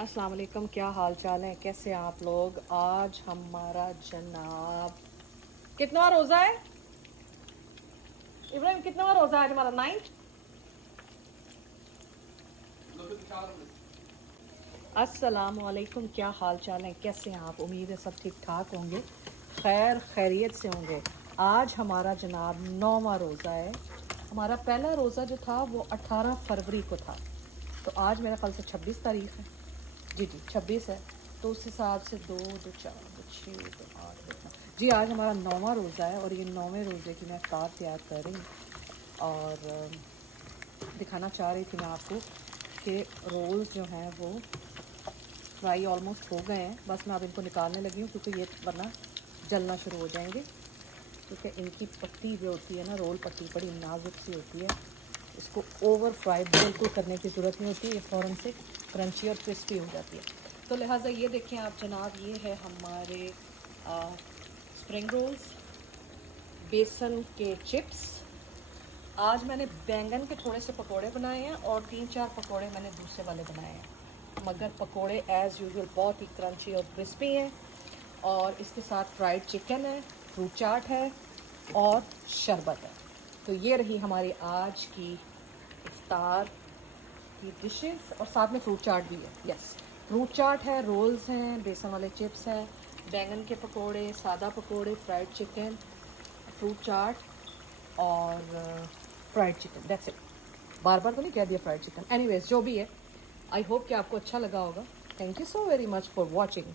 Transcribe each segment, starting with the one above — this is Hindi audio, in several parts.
अस्सलाम वालेकुम, क्या हाल चाल है, कैसे हैं आप लोग। आज हमारा जनाब कितना रोज़ा है इब्राहिम, कितना रोज़ा है आज हमारा? 9। अस्सलाम वालेकुम, क्या हाल चाल है, कैसे हैं आप। उम्मीद है सब ठीक ठाक होंगे, खैर खैरियत से होंगे। आज हमारा जनाब 9वां रोज़ा है। हमारा पहला रोज़ा जो था वो 18 फरवरी को था, तो आज मेरा ख्याल से 26 तारीख है। जी जी 26 है, तो उस हिसाब से 2 2 4 2 6 2 8 2 9 जी आज हमारा 9वां रोज़ा है। और ये 9वें रोज़े की मैं इफ्तार तैयार कर रही हूँ और दिखाना चाह रही थी मैं आपको कि रोल्स जो हैं वो फ्राई ऑलमोस्ट हो गए हैं। बस मैं अब इनको निकालने लगी हूँ क्योंकि ये वरना जलना शुरू हो जाएंगे, क्योंकि इनकी पट्टी जो होती है ना, रोल पट्टी बड़ी नाजुक सी होती है। इसको ओवर फ्राइड बिल्कुल करने की ज़रूरत नहीं होती, ये फ़ौरन से क्रंची और क्रिस्पी हो जाती है। तो लिहाजा ये देखें आप जनाब, ये है हमारे स्प्रिंग रोल्स, बेसन के चिप्स। आज मैंने बैंगन के थोड़े से पकोड़े बनाए हैं और 3-4 पकोड़े मैंने दूसरे वाले बनाए हैं, मगर पकोड़े एज़ यूजुअल बहुत ही क्रंची और क्रिस्पी हैं। और इसके साथ फ्राइड चिकन है, फ्रूट चाट है और शरबत है। तो ये रही हमारी आज की इफ्तार की डिशेस, और साथ में फ्रूट चाट भी है। यस, फ्रूट चाट है, रोल्स हैं, बेसन वाले चिप्स हैं, बैंगन के पकोड़े, सादा पकोड़े, फ्राइड चिकन, फ्रूट चाट और फ्राइड चिकन। That's it. बार बार तो नहीं कह दिया फ्राइड चिकन। एनीवेज जो भी है, आई होप कि आपको अच्छा लगा होगा। Thank you so very much for watching.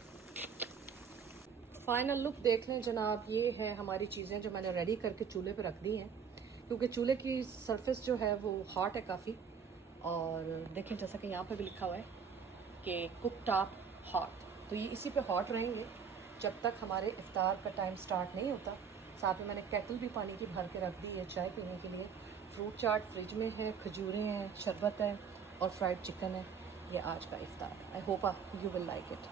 Final look देख लें जनाब, ये है हमारी चीज़ें जो मैंने रेडी करके चूल्हे पे रख दी हैं, क्योंकि चूल्हे की सरफेस जो है वो हॉट है काफ़ी। और देखें जैसा कि यहाँ पे भी लिखा हुआ है कि कुक टॉप हॉट, तो ये इसी पे हॉट रहेंगे जब तक हमारे इफ्तार का टाइम स्टार्ट नहीं होता। साथ में मैंने केटल भी पानी की भर के रख दी है चाय पीने के लिए। फ्रूट चाट फ्रिज में है, खजूरें हैं, शरबत है और फ्राइड चिकन है। ये आज का इफ्तार। I hope you will like it.